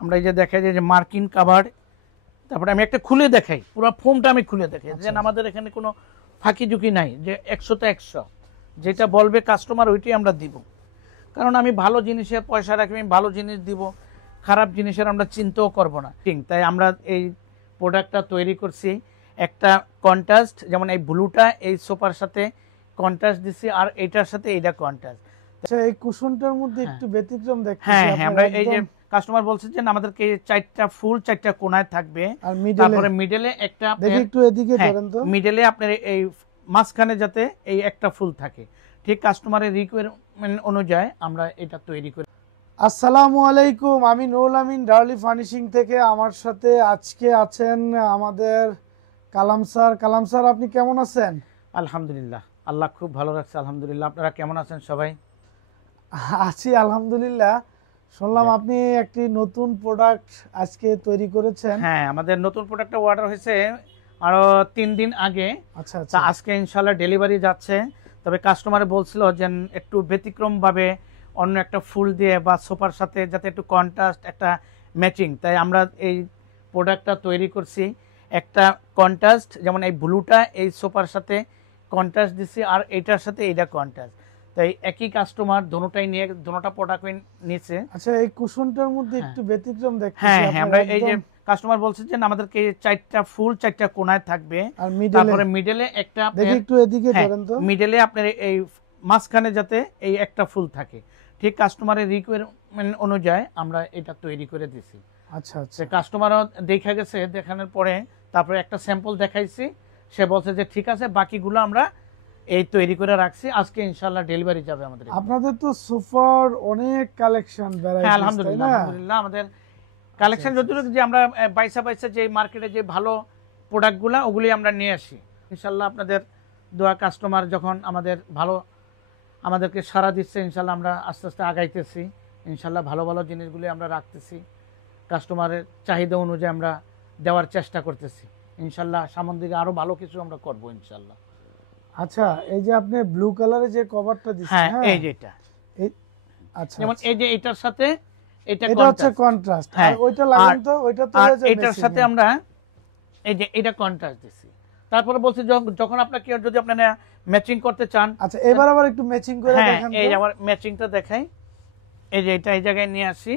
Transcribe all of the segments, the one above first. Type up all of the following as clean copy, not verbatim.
আমরা এই যে দেখাই যে মার্কিন কাভার, তারপরে আমি একটা খুলে দেখাই, পুরো ফোমটা আমি খুলে দেখাই যেন আমাদের এখানে কোনো ফাঁকি ঝুঁকি নাই, যে 100তে 100 যেটা বলবে কাস্টমার ওইটাই আমরা দিব। কারণ আমি ভালো জিনিসের পয়সা রাখি, আমি ভালো জিনিস দিব, খারাপ জিনিসের আমরা চিন্তাও করব না। ঠিক তাই আমরা এই প্রোডাক্টটা তৈরি করছি। একটা কন্ট্রাস্ট, যেমন এই ব্লুটা এই সোফার সাথে কন্ট্রাস্ট দিছি, আর এটার সাথে এইটা কন্ট্রাস্ট। আচ্ছা, এই কুশনটার মধ্যে একটু ব্যতিক্রম দেখতেছি। হ্যাঁ হ্যাঁ, আমরা এই যে কাস্টমার বলছে যে আমাদেরকে 4টা ফুল 4টা কোণায় থাকবে, আর তারপরে মিডলে একটা, দেখি একটু এদিকে ধরেন তো, মিডলে আপনার এই মাঝখানে যাতে এই একটা ফুল থাকে। ঠিক কাস্টমারের রিকোয়ারমেন্ট অনুযায়ী আমরা এটা তৈরি করি। আসসালামু আলাইকুম, আমি নুরুল আমিন ডার্লি ফার্নিশিং থেকে। আমার সাথে আজকে আছেন আমাদের কালাম স্যার। কালাম স্যার, আপনি কেমন আছেন? আলহামদুলিল্লাহ, আল্লাহ খুব ভালো রাখছে আলহামদুলিল্লাহ। আপনারা কেমন আছেন সবাই? আছি আলহামদুলিল্লাহ। শুনলাম আপনি একটি নতুন প্রোডাক্ট আজকে তৈরি করেছেন। হ্যাঁ, আমাদের নতুন প্রোডাক্টটা অর্ডার হয়েছে আরো 3 দিন আগে। আচ্ছা আচ্ছা, আজকে ইনশাআল্লাহ ডেলিভারি যাচ্ছে। তবে কাস্টমারে বলছিল যে একটু ব্যতিক্রম ভাবে অন্য একটা ফুল দিয়ে বা সোফার সাথে যাতে একটু কন্ট্রাস্ট, একটা ম্যাচিং, তাই আমরা এই প্রোডাক্টটা তৈরি করছি। একটা কন্ট্রাস্ট, যেমন এই ব্লুটা এই সোফার সাথে কন্ট্রাস্ট দিছি, আর এইটার সাথে এইটা কন্ট্রাস্ট। তাই একই কাস্টমার দোনোটাই নিয়ে দোনোটা প্রোডাক্ট নিয়েছে। আচ্ছা, এই কুশনটার মধ্যে একটু ব্যতিক্রম দেখতেছি। হ্যাঁ হ্যাঁ, আমরা এই যে কাস্টমার বলছে যে আমাদেরকে 4টা ফুল 4টা কোণায় থাকবে, আর তারপরে মিডলে একটা, দেখি একটু এদিকে ধরেন তো, মিডলে আপনার এই মাঝখানে যাতে এই একটা ফুল থাকে। ঠিক কাস্টমারের রিকোয়ারমেন্ট অনুযায়ী আমরা এটা তৈরি করে দিছি। আচ্ছা আচ্ছা, কাস্টমারও দেখা গেছে, দেখানোর পরে তারপরে একটা স্যাম্পল দেখাইছি, সে বলছে যে ঠিক আছে, বাকিগুলো আমরা এই তৈরি করে রাখছি, আজকে ইনশাআল্লাহ ডেলিভারি যাবে আমাদের। আপনাদের তো সোফার অনেক কালেকশন ভ্যারাইটি। হ্যাঁ আলহামদুলিল্লাহ, আলহামদুলিল্লাহ আমাদের কালেকশন যতটুকু, যে আমরা বাইসা যে মার্কেটে যে ভালো প্রোডাক্টগুলো ওগুলি আমরা নিয়ে আসি। ইনশাআল্লাহ আপনাদের দোয়া, কাস্টমার যখন আমাদেরকে সাড়া দিচ্ছে, ইনশাআল্লাহ আমরা আস্তে আস্তে আগাইতেছি। ইনশাআল্লাহ ভালো ভালো জিনিসগুলি আমরা রাখতেছি, কাস্টমারের চাহিদা অনুযায়ী আমরা দেওয়ার চেষ্টা করতেছি। ইনশাআল্লাহ সামনের দিকে আরো ভালো কিছু আমরা করব ইনশাআল্লাহ। আচ্ছা, এই যে আপনি ব্লু কালারে যে কভারটা দিচ্ছেন, হ্যাঁ এই যেটা, আচ্ছা, যেমন এই যে এটার সাথে এটা হচ্ছে কন্ট্রাস্ট, আর ওইটা লাগান তো, ওইটা তো এটার সাথে আমরা এই যে এটা কন্ট্রাস্ট দিছি। তারপরে বলছি যখন আপনাকে যদি আপনারা ম্যাচিং করতে চান। আচ্ছা, এবার আবার একটু ম্যাচিং করে দেখান। এই যে আমার ম্যাচিংটা দেখাই, এই যে এটা এই জায়গায় নিয়ে আসি,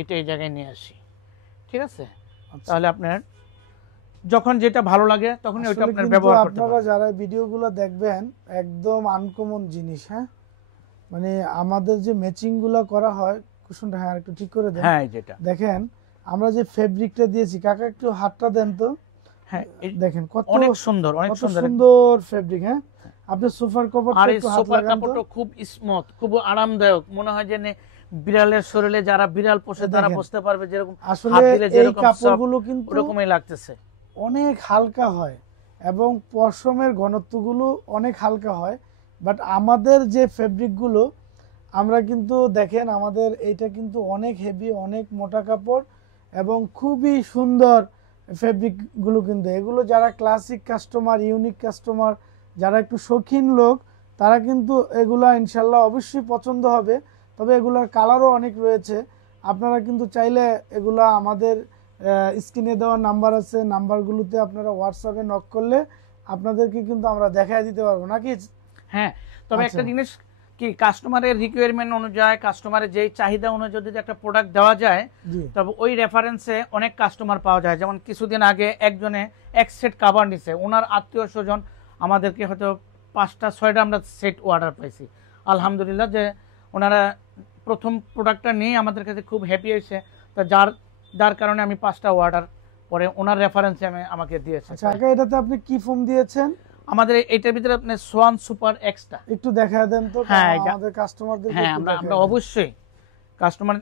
এটা এই জায়গায় নিয়ে আসি, ঠিক আছে? তাহলে আপনার যখন যেটা ভালো লাগে তখন ওইটা আপনার ব্যবহার করতে পারবেন। আপনারা যারা ভিডিওগুলো দেখবেন, একদম আনকমন জিনিস। হ্যাঁ, মানে আমাদের যে ম্যাচিং গুলো করা হয়, কুশনটা হ্যাঁ একটু ঠিক করে দেন। হ্যাঁ, যেটা দেখেন আমরা যে ফেব্রিকটা দিয়েছি, কাকা একটু হাতটা দেন তো। হ্যাঁ, দেখেন কত অনেক সুন্দর, অনেক সুন্দর ফেব্রিক। হ্যাঁ, আপনার সোফার কভারটা, আর এই সোফার কাপড়টা খুব স্মুথ, খুব আরামদায়ক, মনে হয় যে বিড়ালের শরীরে, যারা বিড়াল পোষে তারা বুঝতে পারবে যেরকম আসলে এই কাপড়গুলো কিন্তু ওরকমই লাগতেছে, অনেক হালকা হয় এবং পশমের ঘনত্বগুলো অনেক হালকা হয়। বাট আমাদের যে ফেব্রিকগুলো, আমরা কিন্তু দেখেন আমাদের এইটা কিন্তু অনেক হেভি, অনেক মোটা কাপড় এবং খুবই সুন্দর ফেব্রিকগুলো। কিন্তু এগুলো যারা ক্লাসিক কাস্টমার, ইউনিক কাস্টমার, যারা একটু শৌখিন লোক, তারা কিন্তু এগুলা ইনশাল্লাহ অবশ্যই পছন্দ হবে। তবে এগুলার কালারও অনেক রয়েছে। আপনারা কিন্তু চাইলে এগুলা আমাদের স্ক্রিনে দেওয়া নাম্বার আছে, নাম্বারগুলোতে আপনারা হোয়াটসঅ্যাপে নক করলে আপনাদেরকে কিন্তু আমরা দেখায় দিতে পারবো নাকি? হ্যাঁ, তবে একটা জিনিস কি, কাস্টমারের রিকোয়ারমেন্ট অনুযায়ী, কাস্টমারের যেই চাহিদা অনুযায়ী যদি একটা প্রোডাক্ট দেওয়া যায়, তবে ওই রেফারেন্সে অনেক কাস্টমার পাওয়া যায়। যেমন কিছুদিন আগে একজনে এক সেট কাভার নিছে, ওনার আত্মীয় স্বজন আমাদেরকে হয়তো 5টা 6টা আমরা সেট অর্ডার পাইছি আলহামদুলিল্লাহ, যে ওনারা প্রথম প্রোডাক্টটা নিয়ে আমাদের কাছে খুব হ্যাপি হয়েছে। তো যার কারণে আমি 5টা অর্ডার পরে ওনার রেফারেন্সে আমাকে দিয়েছে। আচ্ছা, এটাতে আপনি কি ফোম দিয়েছেন? আমাদের এটার ভিতরে আপনি সোয়ান সুপার এক্সটা একটু দেখায় দেন তো আমাদের কাস্টমারদের। হ্যাঁ, আমরা অবশ্যই কাস্টমার,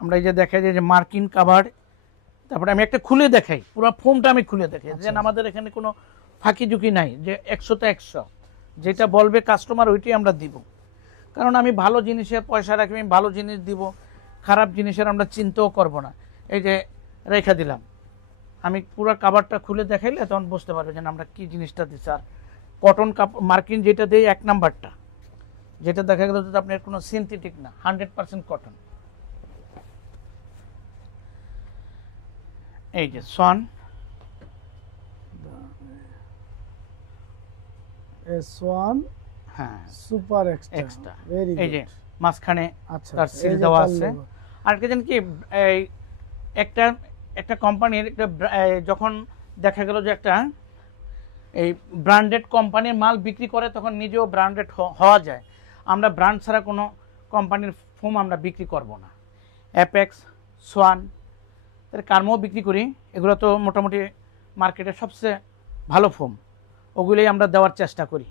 আমরা এই যে দেখাই যে মার্কিন কাভার, তারপরে আমি একটা খুলে দেখাই, পুরো ফোমটা আমি খুলে দেখাই যেন আমাদের এখানে কোনো ফাঁকি ঝুঁকি নাই, যে 100তে 100 যেটা বলবে কাস্টমার ওইটাই আমরা দিব। কারণ আমি ভালো জিনিসের পয়সা রাখি, আমি ভালো জিনিস দিব, খারাপ জিনিসের আমরা চিন্তাও করব না। এই যে রেখে দিলাম, আমি পুরো কাভারটা খুলে দেখাইলে তখন বুঝতে পারবে যে আমরা কি জিনিসটা দিচ্ছি। আর কটন কাপড় মার্কিন যেটা দেয় 1 নাম্বারটা, যেটা দেখা গেল আপনার কোনো সিনথেটিক না, 100% কটন। এই যে সোয়ান, S1 হ্যাঁ সুপার এক্সট্রা এক্সট্রা, ভেরি এই যে মাঝখানে আচ্ছা তার সিল দেওয়া আছে। আর কি জানেন কি, এই একটা একটা কোম্পানির একটা যখন দেখা গেল যে একটা এই ব্র্যান্ডেড কোম্পানির মাল বিক্রি করে, তখন নিজেও ব্র্যান্ডেড হওয়া যায়। আমরা ব্র্যান্ড ছাড়া কোনো কোম্পানির ফোম আমরা বিক্রি করব না। অ্যাপেক্স, সোয়ান, তার কার্মও বিক্রি করি, এগুলো তো মোটামুটি মার্কেটের সবচেয়ে ভালো ফোম, ওগুলোই আমরা দেওয়ার চেষ্টা করি।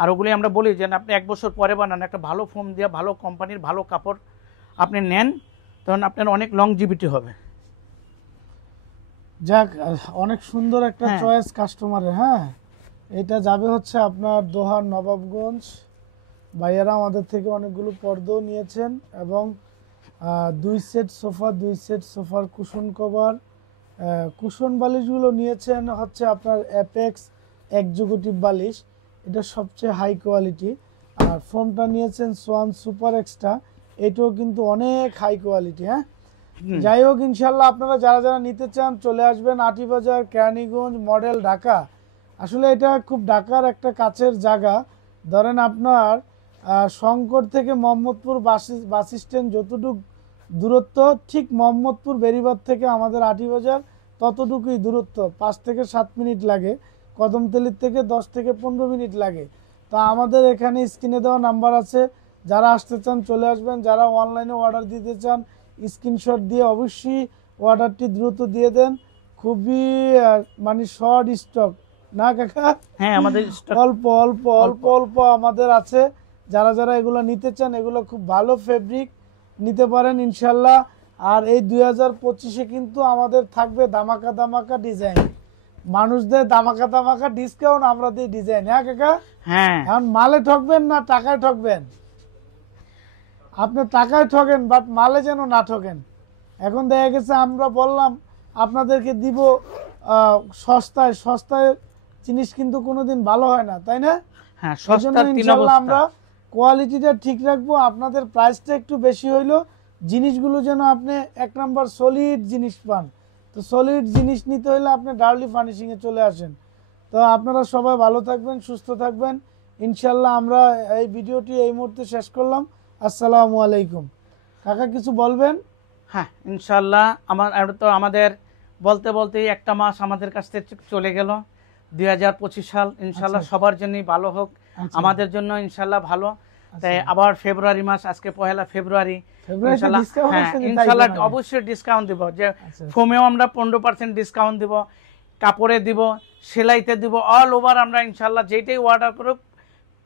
আর ওগুলোই আমরা বলি যে আপনি 1 বছর পরে বানান, একটা ভালো ফোম দিয়ে ভালো কোম্পানির ভালো কাপড় আপনি নেন, তখন আপনার অনেক লংজিভিটি হবে। যাক, অনেক সুন্দর একটা হ্যাঁ। চয়েস কাস্টমারের। হ্যাঁ, এটা যাবে হচ্ছে আপনার দোহার নবাবগঞ্জ। ভাইয়ারা আমাদের থেকে অনেকগুলো পর্দাও নিয়েছেন এবং 2 সেট সোফা, 2 সেট সোফার কুশন কভার, কুশন বালিশগুলো নিয়েছেন হচ্ছে আপনার অ্যাপেক্স এক্সিকিউটিভ বালিশ, এটা সবচেয়ে হাই কোয়ালিটি। আর ফোমটা নিয়েছেন সোয়ান সুপার এক্সট্রা, এটাও কিন্তু অনেক হাই কোয়ালিটি। হ্যাঁ, যাই হোক, ইনশাল্লাহ আপনারা যারা যারা নিতে চান চলে আসবেন আটিবাজার, কেরানীগঞ্জ, মডেল, ঢাকা। আসলে এটা খুব ঢাকার একটা কাছের জায়গা। ধরেন আপনার শঙ্কর থেকে মোহাম্মদপুর বাস স্ট্যান্ড যতটুকু দূরত্ব, ঠিক মোহাম্মদপুর বেরিবাদ থেকে আমাদের আটিবাজার ততটুকুই দূরত্ব, 5 থেকে 7 মিনিট লাগে। কদমতলির থেকে 10 থেকে 15 মিনিট লাগে। তা আমাদের এখানে স্ক্রিনে দেওয়া নাম্বার আছে, যারা আসতে চান চলে আসবেন। যারা অনলাইনে অর্ডার দিতে চান স্ক্রিনশট দিয়ে অবশ্যই অর্ডারটি দ্রুত দিয়ে দেন। খুবই মানে শর্ট স্টক না কাকা? হ্যাঁ, আমাদের অল্প অল্প অল্প অল্প আমাদের আছে। যারা যারা এগুলো নিতে চান, এগুলো খুব ভালো ফেব্রিক, নিতে পারেন ইনশাল্লাহ। আর এই 2025-এ কিন্তু আমাদের থাকবে ধামাকা ধামাকা ডিজাইন, মানুষদের ধামাকা ধামাকা ডিসকাউন্ট, আমরা দিই ডিজাইন। হ্যাঁ কাকা? হ্যাঁ, এখন মালে ঠকবেন না টাকায় ঠকবেন? আপনি টাকায় ঠকেন, বাট মালে যেন না ঠকেন। এখন দেখা গেছে আমরা বললাম আপনাদেরকে দিব সস্তায়, সস্তায় জিনিস কিন্তু কোনোদিন ভালো হয় না, তাই না? হ্যাঁ, এই জন্য সস্তার তিন ইনশাল্লাহ অবস্থা। আমরা কোয়ালিটিটা ঠিক রাখবো, আপনাদের প্রাইসটা একটু বেশি হইলো, জিনিসগুলো যেন আপনি 1 নাম্বার সলিড জিনিস পান। তো সলিড জিনিস নিতে হলে আপনি ডার্লি ফার্নিশিংয়ে চলে আসেন। তো আপনারা সবাই ভালো থাকবেন, সুস্থ থাকবেন ইনশাল্লাহ। আমরা এই ভিডিওটি এই মুহূর্তে শেষ করলাম। আসসালামু আলাইকুম। কাকা কিছু বলবেন? হ্যাঁ, ইনশাল্লাহ তো আমাদের বলতে বলতেই একটা মাস আমাদের কাছ থেকে চলে গেল। 2025 সাল ইনশাল্লাহ সবার জন্যই ভালো হোক, আমাদের জন্য ইনশাল্লাহ ভালো। তাই আবার ফেব্রুয়ারি মাস, আজকে 1 ফেব্রুয়ারি, ইনশাল্লাহ হ্যাঁ ইনশাল্লাহ অবশ্যই ডিসকাউন্ট দিব। যে ফোমেও আমরা 15% ডিসকাউন্ট দিব, কাপড়ে দিব, সেলাইতে দিব, অল ওভার আমরা ইনশাল্লাহ যেটাই অর্ডার করব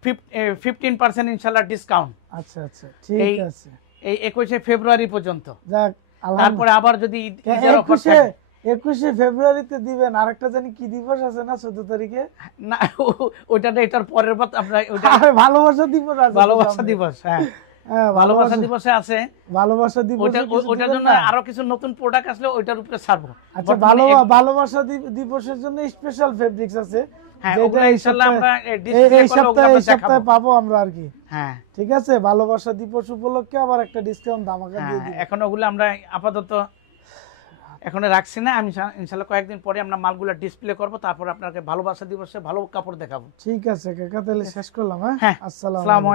15% ইনশাল্লাহ ডিসকাউন্ট। আচ্ছা আচ্ছা, ঠিক আছে। এই 21 ফেব্রুয়ারি পর্যন্ত। যাক, তারপরে আবার যদি ঈদের অফার থাকে 21 ফেব্রুয়ারিতে দিবেন। আরেকটা জানি কি দিবস আছে না 14 তারিখে? না, ওইটা এটার পরের বার আমরা ওইটা ভালোবাসা দিবস আছে। ভালোবাসা দিবস, হ্যাঁ হ্যাঁ, ভালোবাসা দিবসে আছে। ভালোবাসা দিবস ওইটার জন্য আরো কিছু নতুন প্রোডাক্ট আসলে ওইটার উপরে ছাড়বো। আচ্ছা, ভালোবাসা দিবসের জন্য স্পেশাল ফেব্রিক্স আছে। হ্যাঁ, ওগুলো ইনশাআল্লাহ আমরা এই সপ্তাহে পাবো আমরা আর কি। হ্যাঁ, ঠিক আছে, ভালোবাসা দিবস উপলক্ষে আবার একটা ডিসকাউন্ট ধামাকা দিয়ে দিই। এখন ওগুলো আমরা আপাতত এখন রাখছি না। আমি ইনশাআল্লাহ কয়েকদিন পরে আমরা মালগুলো ডিসপ্লে করব, তারপর আপনাকে ভালোবাসা দিবসে ভালো কাপড় দেখাবো। ঠিক আছে কাকা, তাহলে শেষ করলাম। হ্যাঁ, আসসালামু আলাইকুম।